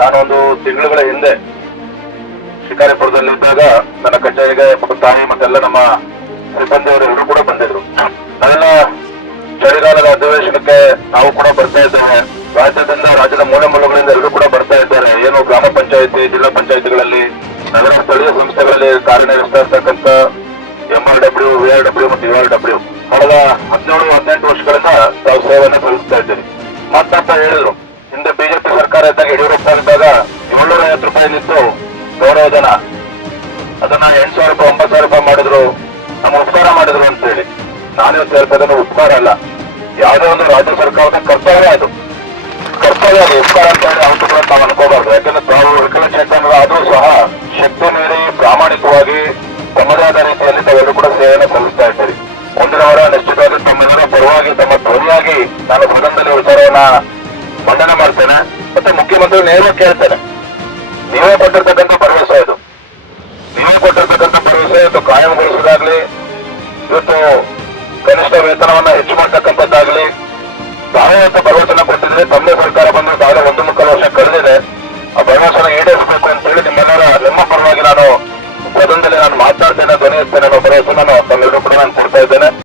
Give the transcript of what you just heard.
ನಾನೊಂದು ತಿಂಗಳುಗಳ ಹಿಂದೆ ಶಿಕಾರಿಪುರದಲ್ಲಿದ್ದಾಗ ನನ್ನ ಕಚೇರಿಗೆ ತಾಯಿ ಮತ್ತೆಲ್ಲ ನಮ್ಮ ಸಿಬ್ಬಂದಿಯವರು ಎಲ್ಲರೂ ಕೂಡ ಬಂದಿದ್ರು. ನಾವೆಲ್ಲ ಚಳಿಗಾಲದ ಅಧಿವೇಶನಕ್ಕೆ ನಾವು ಕೂಡ ಬರ್ತಾ ಇದ್ದೇವೆ. ರಾಜ್ಯದ ಮೂಲೆ ಮೂಲೆಗಳಿಂದ ಎಲ್ಲರೂ ಕೂಡ ಬರ್ತಾ ಇದ್ದಾರೆ. ಏನು ಗ್ರಾಮ ಪಂಚಾಯತಿ, ಜಿಲ್ಲಾ ಪಂಚಾಯತಿಗಳಲ್ಲಿ, ನಗರ ಸ್ಥಳೀಯ ಸಂಸ್ಥೆಗಳಲ್ಲಿ ಕಾರ್ಯನಿರ್ವಹಿಸ್ತಾ ಇರ್ತಕ್ಕಂಥ MRW, VRW ಮತ್ತು URW ಕಳೆದ 17-18 ವರ್ಷಗಳಿಂದ ತಾವು ಸೇವೆಯನ್ನು ಸಲ್ಲಿಸ್ತಾ ಇದ್ದೇವೆ. ಮಾತನಾಡ್ತಾ ಹೇಳಿದ್ರು, ಹಿಂದೆ ಬಿಜೆಪಿ ಸರ್ಕಾರ ಇದ್ದಾಗ, ಯಡಿಯೂರಪ್ಪ ಇದ್ದಾಗ 750 ರೂಪಾಯಿಲಿತ್ತು ಗೌರವಧನ. ಅದನ್ನ 8,000 ರೂಪಾಯಿ 9,000 ರೂಪಾಯಿ ಮಾಡಿದ್ರು, ನಮ್ಮ ಉಪಕಾರ ಮಾಡಿದ್ರು ಅಂತ ಹೇಳಿ. ನಾನಿವತ್ತು ಹೇಳ್ತದನ್ನು ಉಪಕಾರ ಅಲ್ಲ, ಯಾವುದೇ ಒಂದು ರಾಜ್ಯ ಸರ್ಕಾರದ ಕರ್ತವ್ಯ ಅದು ಉಪಕಾರ ಅಂತ ಹೇಳಿ ಅವತ್ತು ಕೂಡ ತಾವು ಅನ್ಕೋಬಾರ್ದು. ಯಾಕಂದ್ರೆ ತಾವು ವಿಕಲಚೇತನರ ಆದ್ರೂ ಸಹ ಶಕ್ತಿ ಮೀರಿ ಪ್ರಾಮಾಣಿಕವಾಗಿ ತಮ್ಮದೇ ಆದ ರೀತಿಯಲ್ಲಿ ತಾವೆಲ್ಲರೂ ಕೂಡ ಸೇವೆಯನ್ನು ಸಲ್ಲಿಸ್ತಾ ಇದ್ದೀರಿ. ಮುಂದಿನ ವಾರ ನಿಶ್ಚಿತವಾಗಿ ತಮ್ಮೆಲ್ಲರ ಪರವಾಗಿ, ತಮ್ಮ ಧ್ವನಿಯಾಗಿ ನಾನು ಸದನದಲ್ಲಿ ವಿಚಾರವನ್ನ ಮಂಡನೆ ಮಾಡ್ತೇನೆ. ಮತ್ತೆ ಮುಖ್ಯಮಂತ್ರಿ ನೇರವಾಗಿ ಕೇಳ್ತೇನೆ, ನೀವೇ ಕೊಟ್ಟಿರ್ತಕ್ಕಂಥ ಭರವಸೆ ಇದು, ನೀವೇ ಕೊಟ್ಟಿರ್ತಕ್ಕಂಥ ಭರವಸೆ ಇವತ್ತು ಕಾಯಂಗೊಳಿಸೋದಾಗ್ಲಿ, ಇವತ್ತು ಕನಿಷ್ಠ ವೇತನವನ್ನ ಹೆಚ್ಚು ಮಾಡ್ತಕ್ಕಂಥದ್ದಾಗ್ಲಿ, ತಾವೇ ಇವತ್ತು ಭರವಸೆನ ಕೊಟ್ಟಿದ್ರೆ. ತಮ್ಮದೇ ಸರ್ಕಾರ ಬಂದು ತಾವೇ 1 ವರ್ಷ ಕಳೆದಿದೆ. ಆ ಭರವಸೆನ ಈಡೇರಿಸಬೇಕು ಅಂತ ಹೇಳಿ ನಿಮ್ಮ ಪರವಾಗಿ ನಾನು ಸದನದಲ್ಲಿ ಮಾತನಾಡ್ತೇನೆ, ಧ್ವನಿ ಎತ್ತೇನೆ ಅನ್ನೋ ಭರವಸೆ ನಾನು ತಮ್ಮೆಲ್ಲರೂ ಕೂಡ ನಾನು ಕೊಡ್ತಾ ಇದ್ದೇನೆ.